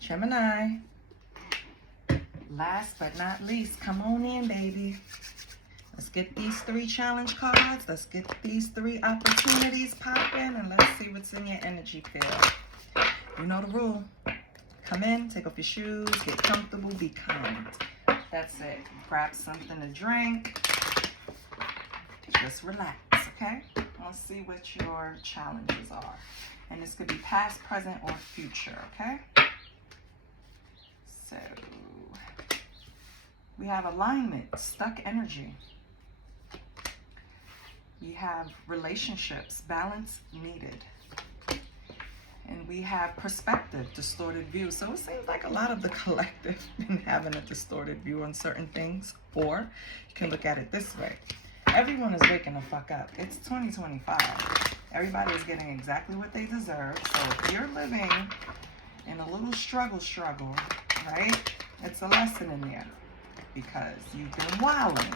Gemini. Last but not least, come on in, baby. Let's get these 3 challenge cards. Let's get these 3 opportunities popping, and let's see what's in your energy field. You know the rule. Come in, take off your shoes, get comfortable, be kind. That's it. Grab something to drink. Just relax, okay? Let's see what your challenges are. And this could be past, present, or future, okay? So, we have alignment, stuck energy. We have relationships, balance needed. And we have perspective, distorted view. So it seems like a lot of the collective been having a distorted view on certain things. Or you can look at it this way. Everyone is waking the fuck up. It's 2025. Everybody is getting exactly what they deserve. So if you're living in a little struggle, right? It's a lesson in there. Because you've been wilding.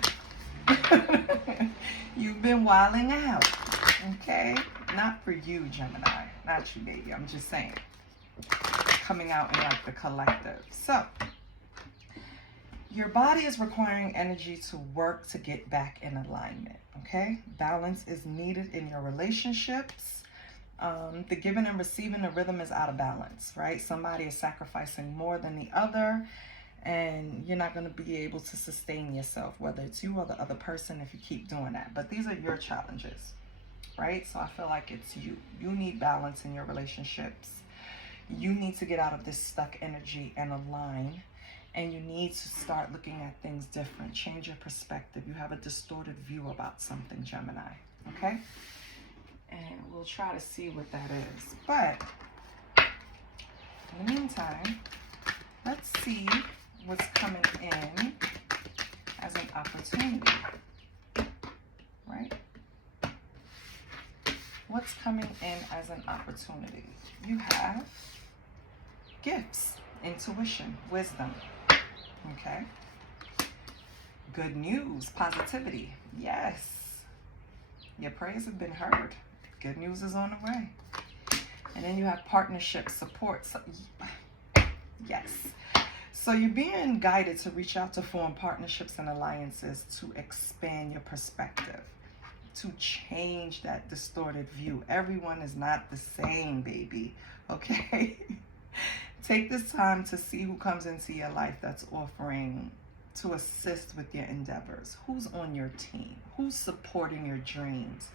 You've been wilding out. Okay? Not for you, Gemini. Not you, baby. I'm just saying. Coming out in like the collective. So, your body is requiring energy to work to get back in alignment. Okay? Balance is needed in your relationships. The giving and receiving, the rhythm is out of balance, right? Somebody is sacrificing more than the other, and you're not going to be able to sustain yourself, whether it's you or the other person, if you keep doing that. But these are your challenges, right? So I feel like it's you. You need balance in your relationships. You need to get out of this stuck energy and align. And you need to start looking at things different. Change your perspective. You have a distorted view about something, Gemini. Okay? And we'll try to see what that is. But in the meantime, let's see what's coming in as an opportunity. Right? What's coming in as an opportunity? You have gifts, intuition, wisdom. Okay. Good news, positivity. Yes. Your prayers have been heard. Good news is on the way. And then you have partnership, support. So, yes. So you're being guided to reach out to form partnerships and alliances to expand your perspective, to change that distorted view. Everyone is not the same, baby. Okay? Take this time to see who comes into your life that's offering to assist with your endeavors. Who's on your team? Who's supporting your dreams?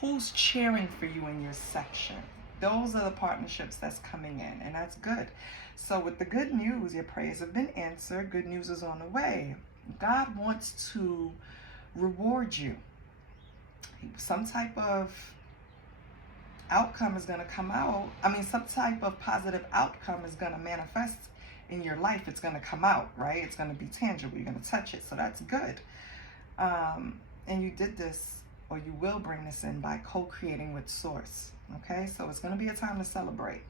Who's cheering for you in your section? Those are the partnerships that's coming in, and that's good. So with the good news, your prayers have been answered. Good news is on the way. God wants to reward you. Some type of outcome is going to come out. I mean, some type of positive outcome is going to manifest in your life. It's going to come out, right? It's going to be tangible. You're going to touch it. So that's good. And you did this, or you will bring this in by co-creating with Source. Okay? So it's going to be a time to celebrate.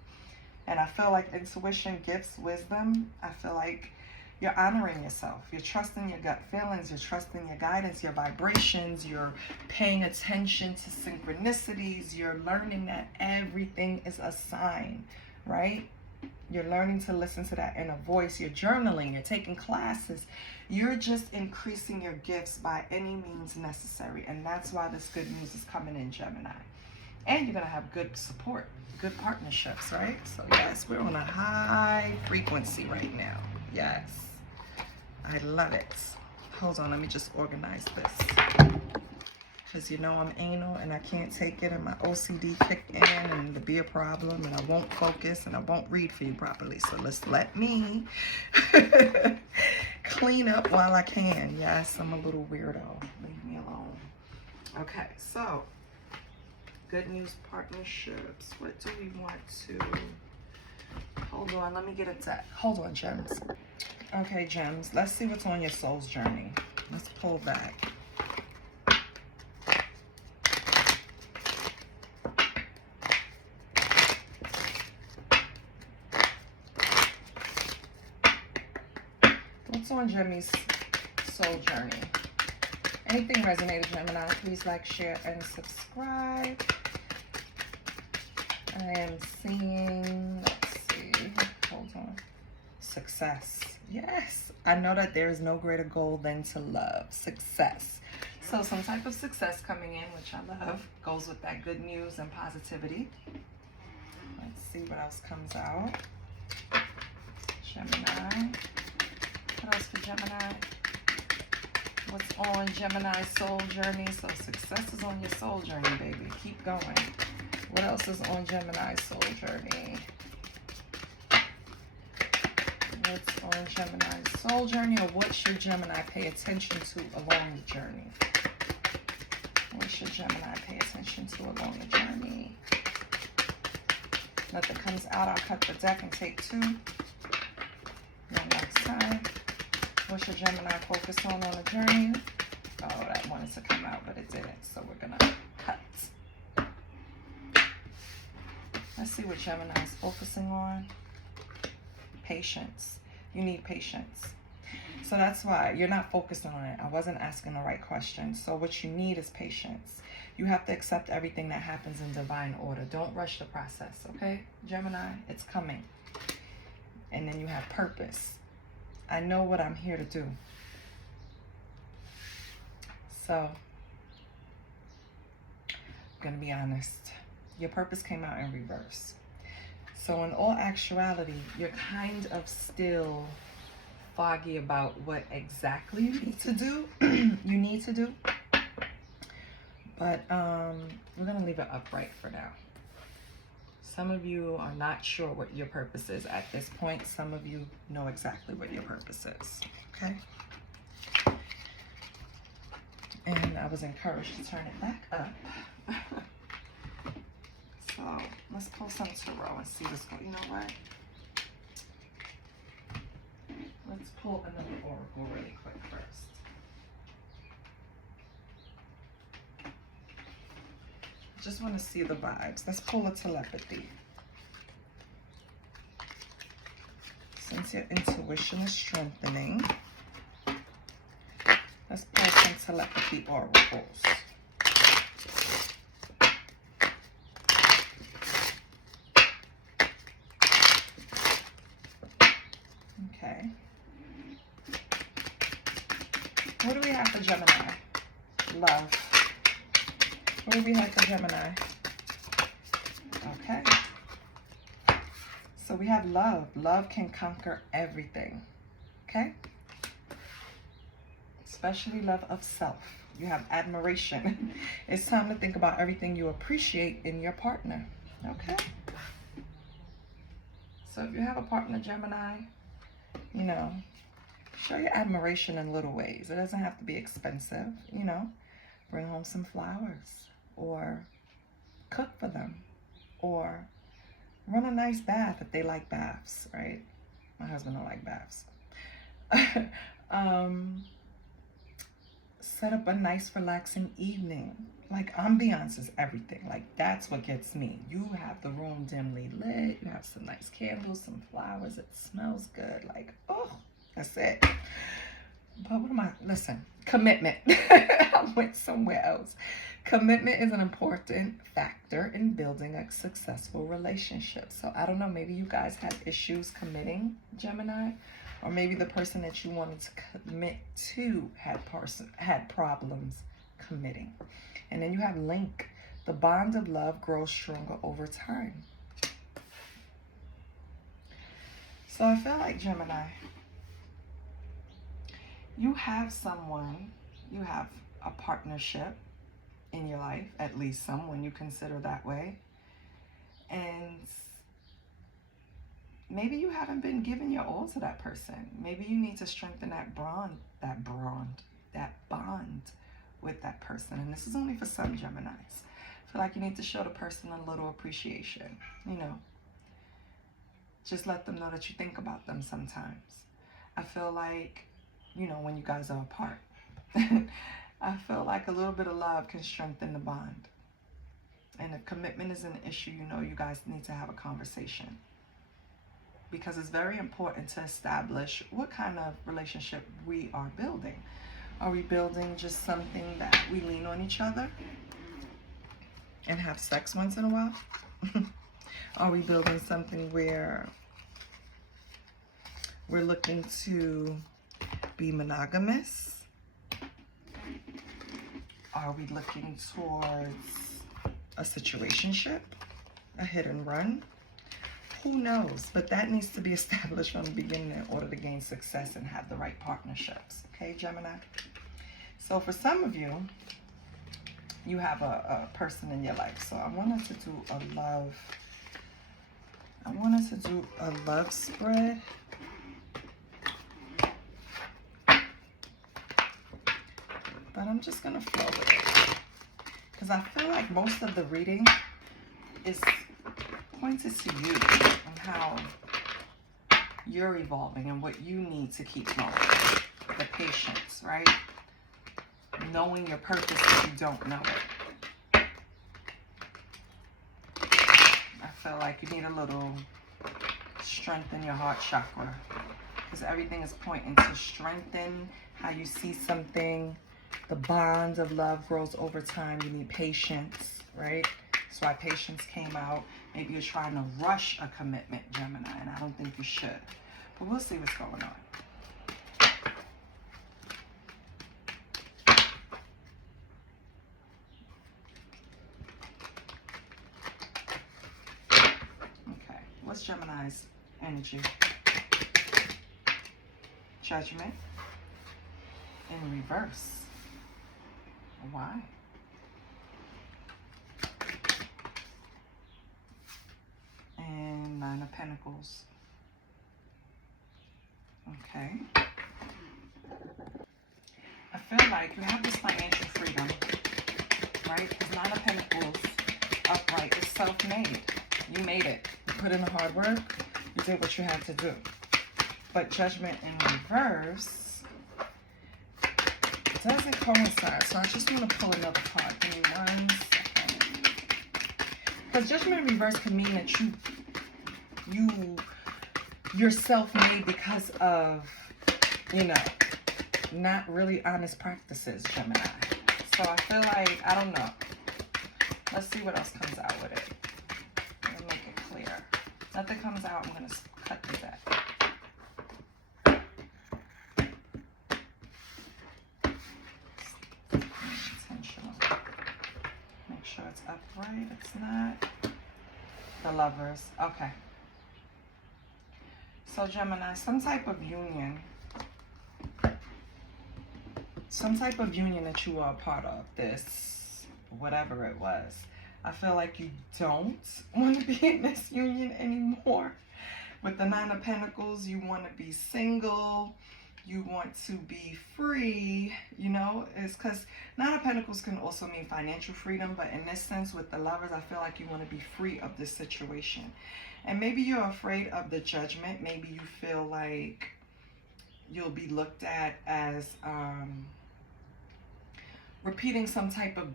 And I feel like intuition, gifts, wisdom, I feel like you're honoring yourself. You're trusting your gut feelings. You're trusting your guidance, your vibrations. You're paying attention to synchronicities. You're learning that everything is a sign, right? You're learning to listen to that inner voice. You're journaling. You're taking classes. You're just increasing your gifts by any means necessary. And that's why this good news is coming in, Gemini. And you're going to have good support, good partnerships, right? So yes, we're on a high frequency right now. Yes. I love it. Hold on, let me just organize this. Because you know I'm anal and I can't take it, and my OCD kicked in and it'll be a problem, and I won't focus and I won't read for you properly. So let me clean up while I can. Yes, I'm a little weirdo. Leave me alone. Okay, so good news, partnerships. What do we want to... Hold on, let me get a deck. Hold on, Gems. Okay, Gems, let's see what's on your soul's journey. Let's pull back. What's on Jimmy's soul journey? Anything resonated, Gemini, please like, share, and subscribe. I am seeing, let's see, hold on. success. Yes, I know that there is no greater goal than to love. Success. So some type of success coming in, which I love, goes with that good news and positivity. Let's see what else comes out. Gemini. What else for Gemini? What's on Gemini's soul journey? So success is on your soul journey, baby. Keep going. What else is on Gemini's soul journey? What's on Gemini's soul journey, or what should Gemini pay attention to along the journey? What should Gemini pay attention to along the journey? Nothing comes out. I'll cut the deck and take two. One next time. What should Gemini focus on the journey? Oh, that wanted to come out, but it didn't. So we're going to cut. Let's see what Gemini is focusing on. Patience. You need patience. So that's why you're not focusing on it. I wasn't asking the right question. So what you need is patience. You have to accept everything that happens in divine order. Don't rush the process, okay? Gemini, it's coming. And then you have purpose. I know what I'm here to do. So, I'm going to be honest. Your purpose came out in reverse. So in all actuality, you're kind of still foggy about what exactly you need to do. But we're going to leave it upright for now. Some of you are not sure what your purpose is at this point. Some of you know exactly what your purpose is. Okay? And I was encouraged to turn it back up. So let's pull some tarot and see what's going on. You know what? Let's pull another oracle really quick first. Just want to see the vibes. Let's pull a telepathy. Since your intuition is strengthening, let's pull some telepathy oracles. Okay. What do we have for Gemini? Love. What do we have for Gemini? Okay. So we have love. Love can conquer everything. Okay? Especially love of self. You have admiration. It's time to think about everything you appreciate in your partner. Okay? So if you have a partner, Gemini, you know, show your admiration in little ways. It doesn't have to be expensive, you know. Bring home some flowers. Or cook for them, or run a nice bath if they like baths, right? My husband don't like baths. Set up a nice relaxing evening. Like, ambiance is everything. Like, that's what gets me. You have the room dimly lit, you have some nice candles, some flowers, it smells good. Like, oh, that's it. But what am I? Listen, commitment. I went somewhere else. Commitment is an important factor in building a successful relationship. So I don't know, maybe you guys had issues committing, Gemini, or maybe the person that you wanted to commit to had problems committing. And then you have link. The bond of love grows stronger over time. So I feel like, Gemini, you have someone, you have a partnership in your life, at least someone you consider that way. And maybe you haven't been giving your all to that person. Maybe you need to strengthen that bond with that person. And this is only for some Geminis. I feel like you need to show the person a little appreciation, you know. Just let them know that you think about them sometimes. I feel like, you know, when you guys are apart, I feel like a little bit of love can strengthen the bond. And if commitment is an issue, you know, you guys need to have a conversation. Because it's very important to establish what kind of relationship we are building. Are we building just something that we lean on each other and have sex once in a while? Are we building something where We're looking to be monogamous. Are we looking towards a situationship, a hit and run? Who knows? But that needs to be established from the beginning in order to gain success and have the right partnerships. Okay, Gemini? So for some of you, you have a person in your life. So I want us to do a love spread. But I'm just going to flow with it. Because I feel like most of the reading is pointed to you and how you're evolving and what you need to keep going. The patience, right? Knowing your purpose if you don't know it. I feel like you need a little strength in your heart chakra. Because everything is pointing to strengthen how you see something. The bond of love grows over time. You need patience, right? That's why patience came out. Maybe you're trying to rush a commitment, Gemini, and I don't think you should. But we'll see what's going on. Okay, what's Gemini's energy? Judgment in reverse. Why? And Nine of Pentacles. Okay. I feel like you have this financial freedom, right? Because Nine of Pentacles upright is self-made. You made it. You put in the hard work. You did what you had to do. But Judgment in reverse doesn't coincide. So I just want to pull another card. Give me 1 second. Because Judgment in reverse can mean that you're self-made because of, you know, not really honest practices, Gemini. So I feel like, I don't know. Let's see what else comes out with it. Let me make it clear. Nothing comes out, I'm going to cut through that. Intentional. Make sure it's upright. It's not. The Lovers. Okay. So Gemini, some type of union that you are a part of, this, whatever it was. I feel like you don't want to be in this union anymore. With the Nine of Pentacles, you want to be single. You want to be free, you know, it's because Nine of Pentacles can also mean financial freedom. But in this sense, with the Lovers, I feel like you want to be free of this situation. And maybe you're afraid of the judgment. Maybe you feel like you'll be looked at as repeating some type of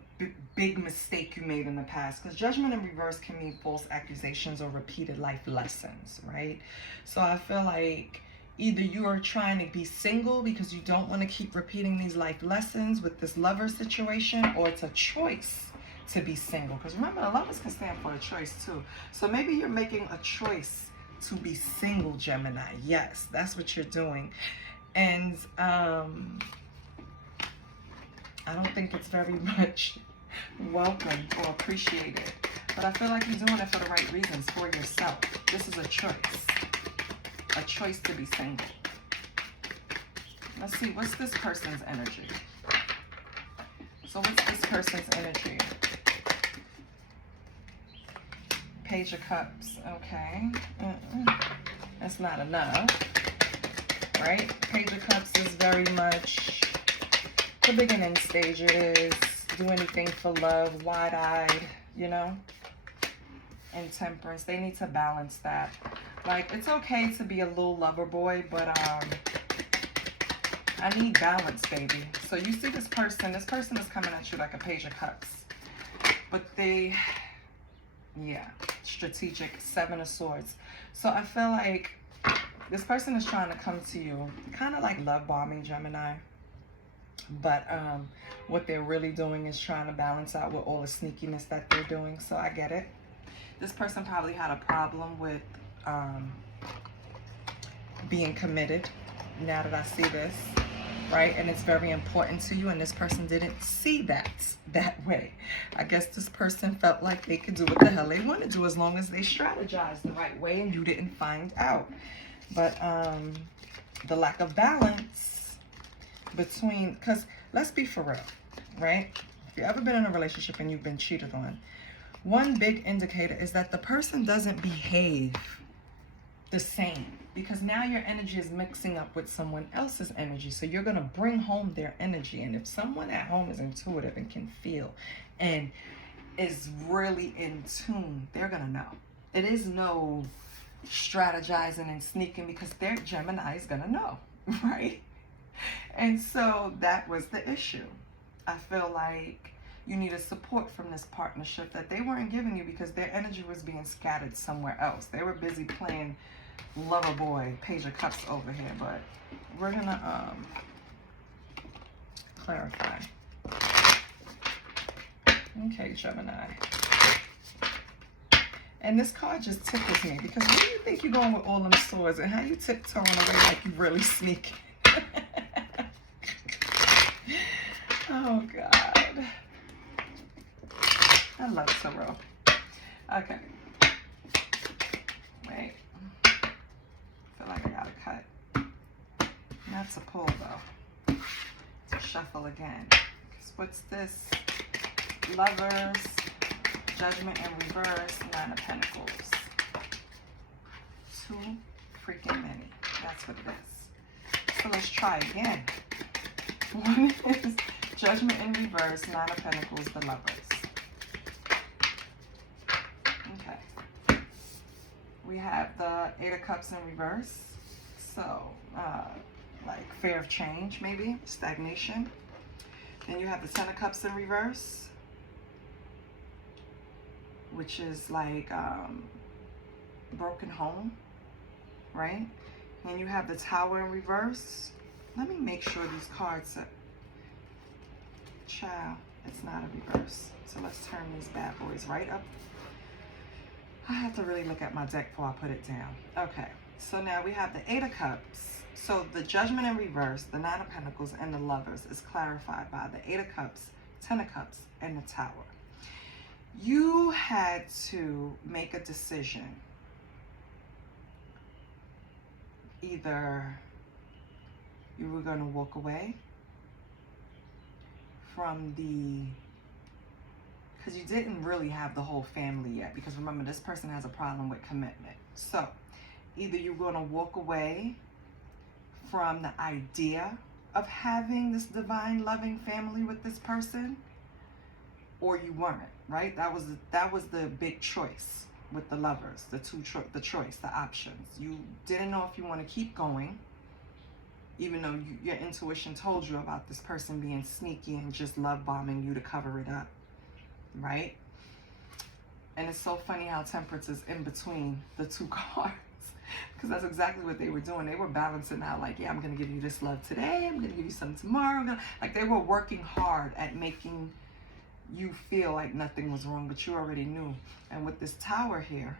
big mistake you made in the past. Because Judgment in reverse can mean false accusations or repeated life lessons, right? So I feel like either you are trying to be single because you don't want to keep repeating these life lessons with this lover situation, or it's a choice to be single. Because remember, the Lovers can stand for a choice too. So maybe you're making a choice to be single, Gemini. Yes, that's what you're doing. And I don't think it's very much welcomed or appreciated. But I feel like you're doing it for the right reasons, for yourself. This is a choice. A choice to be single. Let's see, what's this person's energy? So what's this person's energy? Page of Cups. Okay. That's not enough. Right? Page of Cups is very much the beginning stages. Do anything for love. Wide-eyed, you know? And Temperance. They need to balance that. Like, it's okay to be a little lover boy, but I need balance, baby. So you see this person is coming at you like a Page of Cups. But they, yeah, strategic, 7 of Swords. So I feel like this person is trying to come to you, kind of like love bombing, Gemini. But what they're really doing is trying to balance out with all the sneakiness that they're doing. So I get it. This person probably had a problem with being committed, now that I see this, right? And it's very important to you, and this person didn't see that way. I guess this person felt like they could do what the hell they want to do as long as they strategize the right way, and you didn't find out. But the lack of balance between, because let's be for real, right? If you've ever been in a relationship and you've been cheated on, one big indicator is that the person doesn't behave the same, because now your energy is mixing up with someone else's energy. So you're going to bring home their energy. And if someone at home is intuitive and can feel and is really in tune, they're going to know. It is no strategizing and sneaking, because their Gemini is going to know, right? And so that was the issue. I feel like you needed support from this partnership that they weren't giving you, because their energy was being scattered somewhere else. They were busy playing lover boy, Page of Cups over here, but we're gonna clarify. Okay, Gemini. And this card just tickles me, because where do you think you're going with all them swords, and how you tiptoeing away like you really sneaking? Oh God. I love tarot. Okay. Wait. I feel like I gotta cut. Not to pull though. To shuffle again. Because what's this? Lovers, Judgment in reverse, Nine of Pentacles. Too freaking many. That's what it is. So let's try again. One is Judgment in reverse, Nine of Pentacles, the Lovers. Okay. We have the Eight of Cups in reverse. So, like fear of change, maybe, stagnation. Then you have the Ten of Cups in reverse, which is like broken home, right? And you have the Tower in reverse. Let me make sure these cards are, child, it's not a reverse. So let's turn these bad boys right up. I have to really look at my deck before I put it down. Okay, so now we have the Eight of Cups. So the Judgment in reverse, the Nine of Pentacles, and the Lovers is clarified by the Eight of Cups, Ten of Cups, and the Tower. You had to make a decision. Either you were going to walk away from the, because you didn't really have the whole family yet, because remember, this person has a problem with commitment. So either you're going to walk away from the idea of having this divine loving family with this person, or you weren't, right? That was the big choice with the Lovers, the choice, the options. You didn't know if you want to keep going, even though your intuition told you about this person being sneaky and just love bombing you to cover it up, right? And it's so funny how Temperance is in between the two cards, because that's exactly what they were doing. They were balancing out, like, yeah, I'm going to give you this love today, I'm going to give you some tomorrow. Like, they were working hard at making you feel like nothing was wrong, but you already knew. And with this Tower here,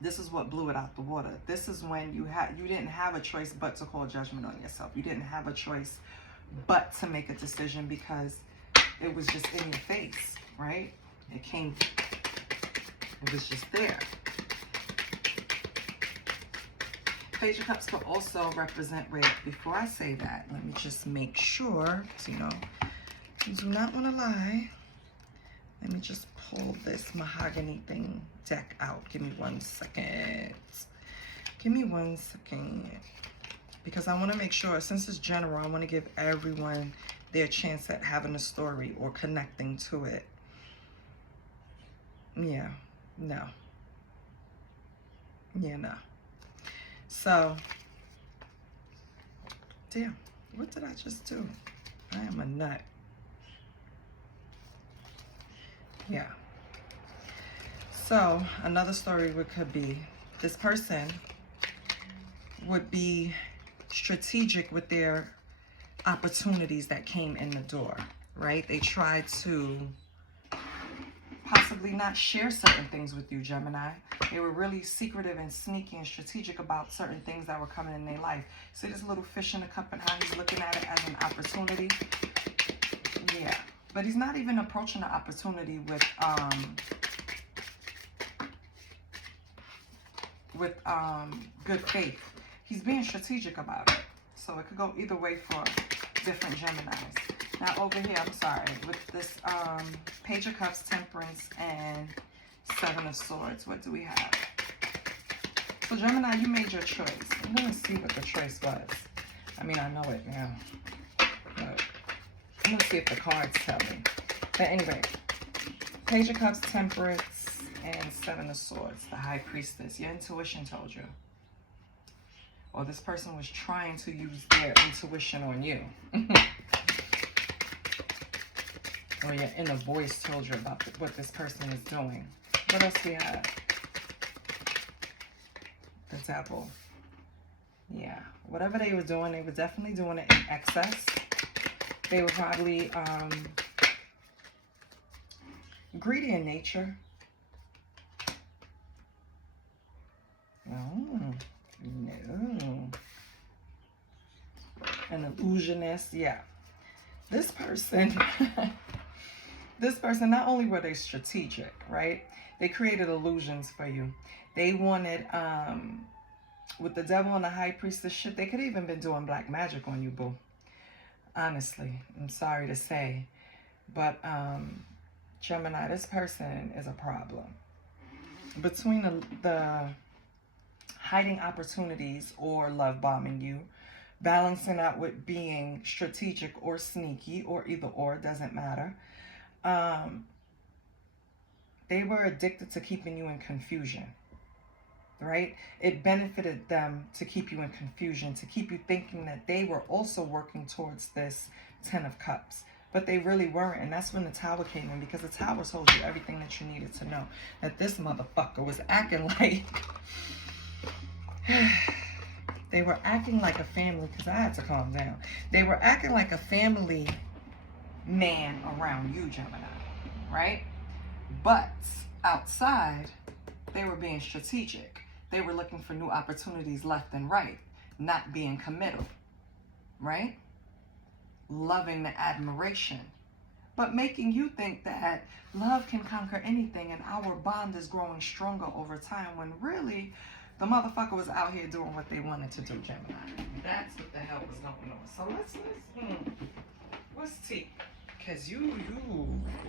this is what blew it out the water. This is when you didn't have a choice but to call judgment on yourself. You didn't have a choice but to make a decision, because it was just in your face, right? It was just there. Page of Cups could also represent, wait, before I say that, let me just make sure, so, you know, you do not want to lie. Let me just pull this mahogany thing deck out. Give me 1 second. Give me 1 second. Because I want to make sure, since it's general, I want to give everyone their chance at having a story or connecting to it. Yeah, no. Yeah, no. So, damn, what did I just do? I am a nut. Yeah. So another story could be this person would be strategic with their opportunities that came in the door, right? They tried to possibly typically not share certain things with you, Gemini. They were really secretive and sneaky and strategic about certain things that were coming in their life. See this little fish in the cup and how he's looking at it as an opportunity? Yeah. But he's not even approaching the opportunity with good faith. He's being strategic about it. So it could go either way for different Geminis. Now over here, I'm sorry, with this Page of Cups, Temperance, and Seven of Swords, what do we have? So Gemini, you made your choice. I'm going to see what the choice was. I mean, I know it now. But I'm going to see if the cards tell me. But anyway, Page of Cups, Temperance, and Seven of Swords, the High Priestess. Your intuition told you. Or this person was trying to use their intuition on you. Or your inner voice told you about what this person is doing. What else do we have? The Devil. Yeah. Whatever they were doing, they were definitely doing it in excess. They were probably greedy in nature. Oh, no. An illusionist. Yeah. This person... This person, not only were they strategic, right? They created illusions for you. They wanted, with the Devil and the High Priestess shit, they could have even been doing black magic on you, boo. Honestly, I'm sorry to say. But, Gemini, this person is a problem. Between the hiding opportunities or love bombing you, balancing out with being strategic or sneaky, or either or, doesn't matter. They were addicted to keeping you in confusion, right? It benefited them to keep you in confusion, to keep you thinking that they were also working towards this 10 of Cups, but they really weren't. And that's when the Tower came in, because the Tower told you everything that you needed to know, that this motherfucker was acting like they were acting like a family, because I had to calm down. They were acting like a family man around you, Gemini, right? But outside, they were being strategic. They were looking for new opportunities left and right, not being committal, right? Loving the admiration, but making you think that love can conquer anything and our bond is growing stronger over time, when really the motherfucker was out here doing what they wanted to do, Gemini. That's what the hell was going on. So let's what's tea? Because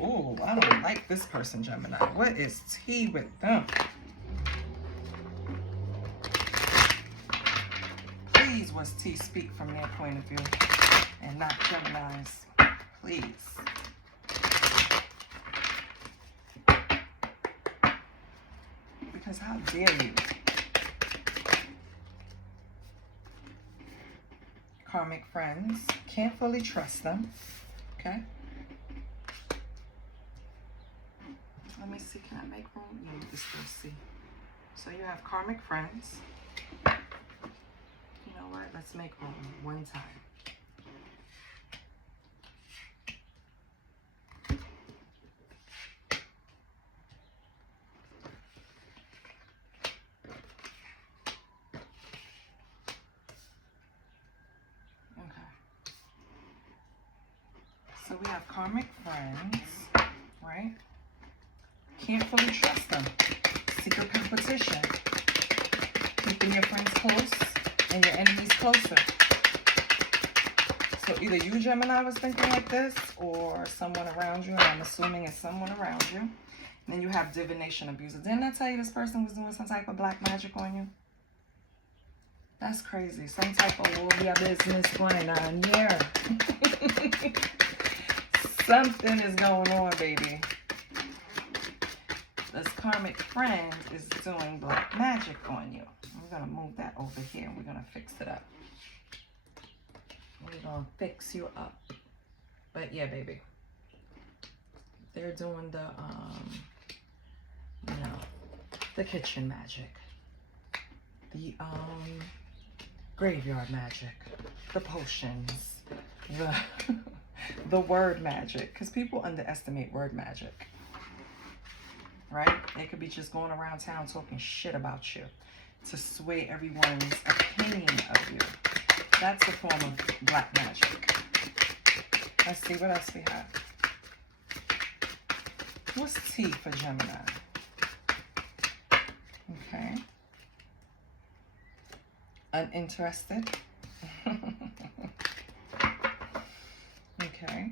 oh, I don't like this person, Gemini. What is tea with them? Please, what's tea? Speak from their point of view and not Gemini's. Please. Because how dare you? Karmic friends. Can't fully trust them. Okay. Let me see, can I make room? You need to still see. So you have karmic friends. You know what? Let's make room one time. Okay. So we have karmic friends, right? Can't fully trust them. Secret competition. Keeping your friends close and your enemies closer. So either you, Gemini, was thinking like this, or someone around you, and I'm assuming it's someone around you. And then you have divination abuser. Didn't I tell you this person was doing some type of black magic on you? That's crazy. Some type of warrior business going on here. Something is going on, baby. This karmic friend is doing black magic on you. We're going to move that over here and we're going to fix it up. We're going to fix you up. But yeah, baby. They're doing the, the kitchen magic. The, graveyard magic. The potions. The word magic. Because people underestimate word magic. right? They could be just going around town talking shit about you to sway everyone's opinion of you. That's a form of black magic. Let's see what else we have. What's T for Gemini? Okay. Uninterested. Okay.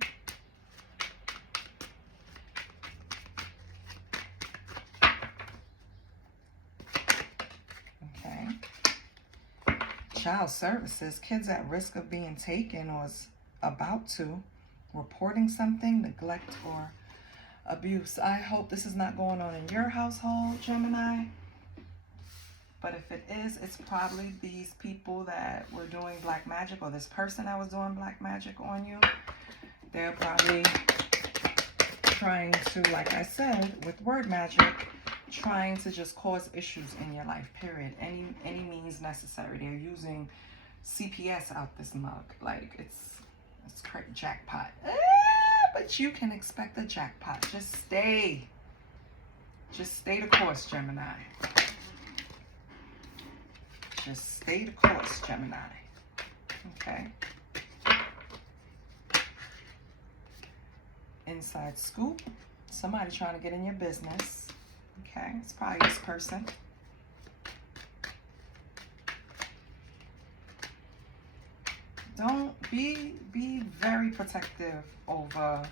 Okay. Child services. Kids at risk of being taken or is about to. Reporting something, neglect, or abuse. I hope this is not going on in your household, Gemini. But if it is, it's probably these people that were doing black magic, or this person that was doing black magic on you. They're probably trying to, like I said, with word magic, trying to just cause issues in your life, period. Any means necessary. They're using CPS out this mug. Like, it's crazy. Jackpot. But you can expect a jackpot. Just stay the course, Gemini. Just stay the course, Gemini. Okay. Inside scoop. Somebody trying to get in your business. Okay. It's probably this person. Don't be very protective over,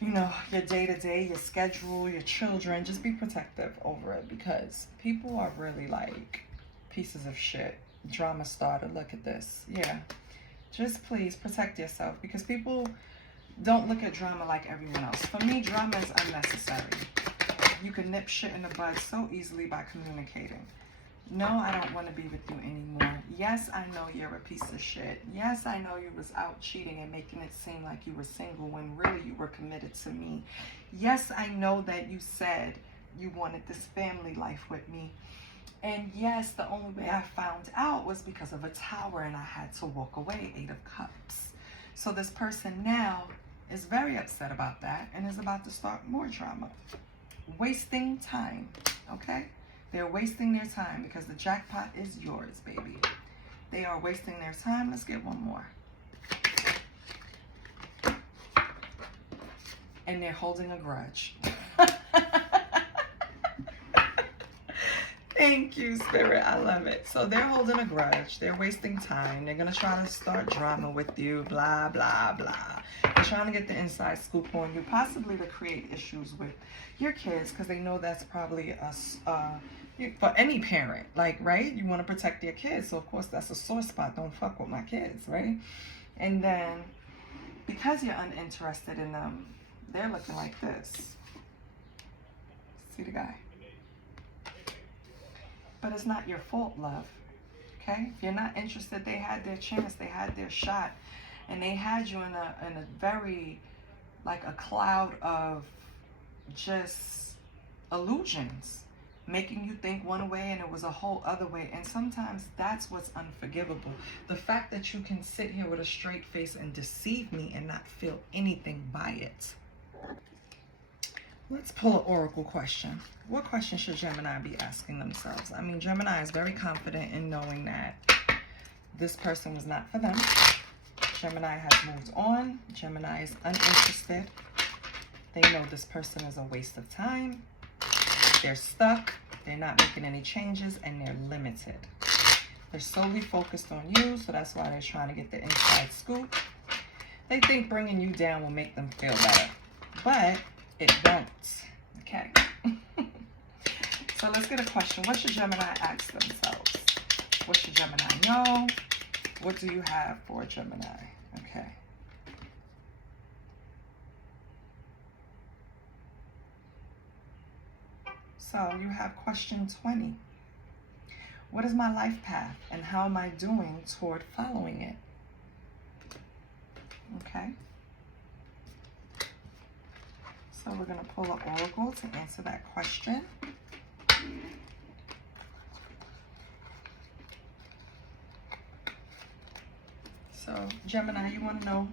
you know, your day-to-day, your schedule, your children. Just be protective over it, because people are really like pieces of shit. Drama starter. Look at this. Yeah. Just please protect yourself, because people don't look at drama like everyone else. For me, drama is unnecessary. You can nip shit in the bud so easily by communicating. No, I don't want to be with you anymore. Yes, I know you're a piece of shit. Yes, I know you was out cheating and making it seem like you were single when really you were committed to me. Yes, I know that you said you wanted this family life with me. And yes, the only way I found out was because of a tower and I had to walk away. 8 of Cups. So this person now is very upset about that and is about to start more drama. Wasting time, okay? They're wasting their time because the jackpot is yours, baby. They are wasting their time. Let's get one more. And they're holding a grudge. Thank you, Spirit. I love it. So they're holding a grudge. They're wasting time. They're going to try to start drama with you. Blah, blah, blah. They're trying to get the inside scoop on you. Possibly to create issues with your kids, because they know that's probably for any parent. Like, right? You want to protect your kids. So, of course, that's a sore spot. Don't fuck with my kids, right? And then, because you're uninterested in them, they're looking like this. See the guy? But it's not your fault, love. Okay? If you're not interested, they had their chance, they had their shot, and they had you in a very, like a cloud of just illusions, making you think one way and it was a whole other way. And sometimes that's what's unforgivable. The fact that you can sit here with a straight face and deceive me and not feel anything by it. Let's pull an oracle question. What question should Gemini be asking themselves? I mean, Gemini is very confident in knowing that this person was not for them. Gemini has moved on. Gemini is uninterested. They know this person is a waste of time. They're stuck. They're not making any changes, and they're limited. They're solely focused on you, so that's why they're trying to get the inside scoop. They think bringing you down will make them feel better, but it won't. Okay. So let's get a question. What should Gemini ask themselves? What should Gemini know? What do you have for Gemini? Okay. So you have question 20. What is my life path and how am I doing toward following it? Okay. So we're going to pull an oracle to answer that question. So Gemini, you want to know,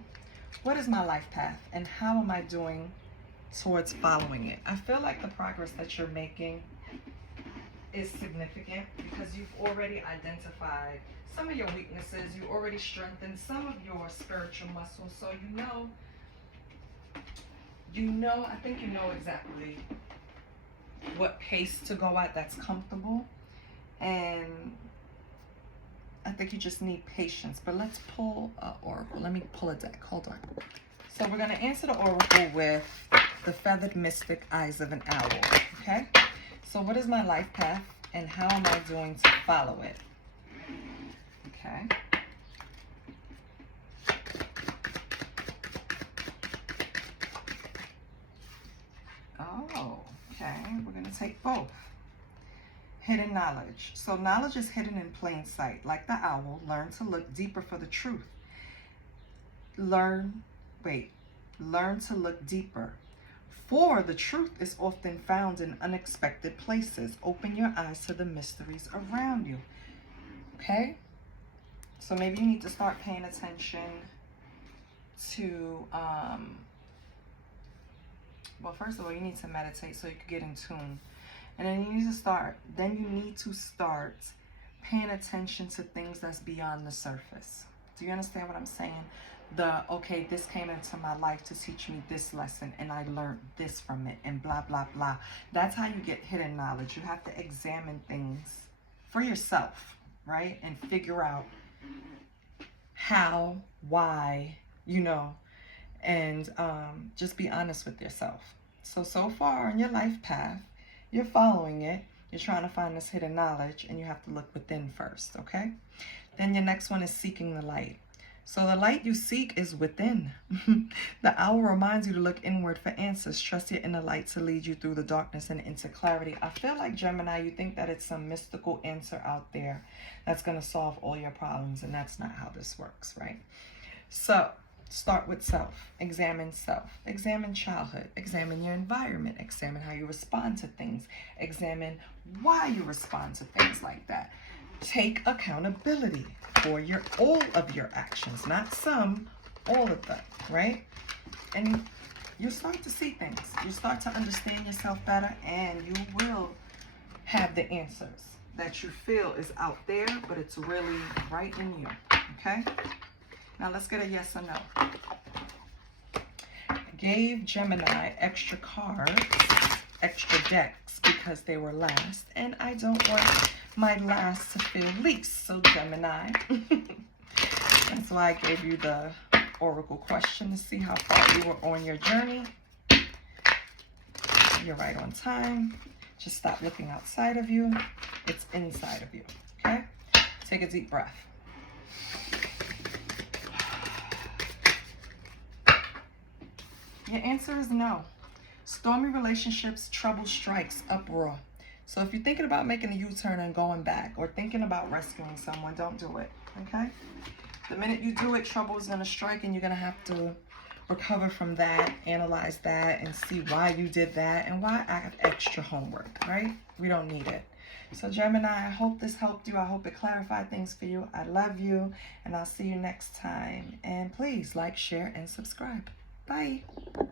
what is my life path and how am I doing towards following it. I feel like the progress that you're making is significant because you've already identified some of your weaknesses. You already strengthened some of your spiritual muscles. So I think you know exactly what pace to go at that's comfortable. And I think you just need patience. But let's pull an oracle. Let me pull a deck. Hold on. So we're going to answer the oracle with the feathered mystic eyes of an owl. Okay? So what is my life path and how am I doing to follow it? Okay. Oh, okay. We're going to take both. Hidden knowledge. So knowledge is hidden in plain sight. Like the owl, learn to look deeper for the truth. Learn to look deeper. For the truth is often found in unexpected places. Open your eyes to the mysteries around you. Okay? So maybe you need to start paying attention to, well, first of all, you need to meditate so you can get in tune. And then you need to start paying attention to things that's beyond the surface. Do you understand what I'm saying? Okay, this came into my life to teach me this lesson and I learned this from it and blah, blah, blah. That's how you get hidden knowledge. You have to examine things for yourself, right? And figure out how, why, and just be honest with yourself. So far on your life path, you're following it. You're trying to find this hidden knowledge and you have to look within first, okay? Then your next one is seeking the light. So the light you seek is within. The owl reminds you to look inward for answers. Trust your inner light to lead you through the darkness and into clarity. I feel like, Gemini, you think that it's some mystical answer out there that's going to solve all your problems, and that's not how this works, right? So start with self. Examine childhood. Examine your environment. Examine how you respond to things. Examine why you respond to things like that. Take accountability for all of your actions, not some, all of them, right? And you start to see things. You start to understand yourself better, and you will have the answers that you feel is out there, but it's really right in you, okay? Now let's get a yes or no. I gave Gemini extra cards, extra decks, because they were last, and I don't want my last to feel least. So Gemini, that's why I gave you the oracle question to see how far you were on your journey. You're right on time. Just stop looking outside of you. It's inside of you, okay? Take a deep breath. Your answer is no. Stormy relationships, trouble strikes, uproar. So if you're thinking about making a U-turn and going back, or thinking about rescuing someone, don't do it, okay? The minute you do it, trouble is going to strike, and you're going to have to recover from that, analyze that, and see why you did that, and why I have extra homework, right? We don't need it. So Gemini, I hope this helped you. I hope it clarified things for you. I love you, and I'll see you next time. And please like, share, and subscribe. Bye.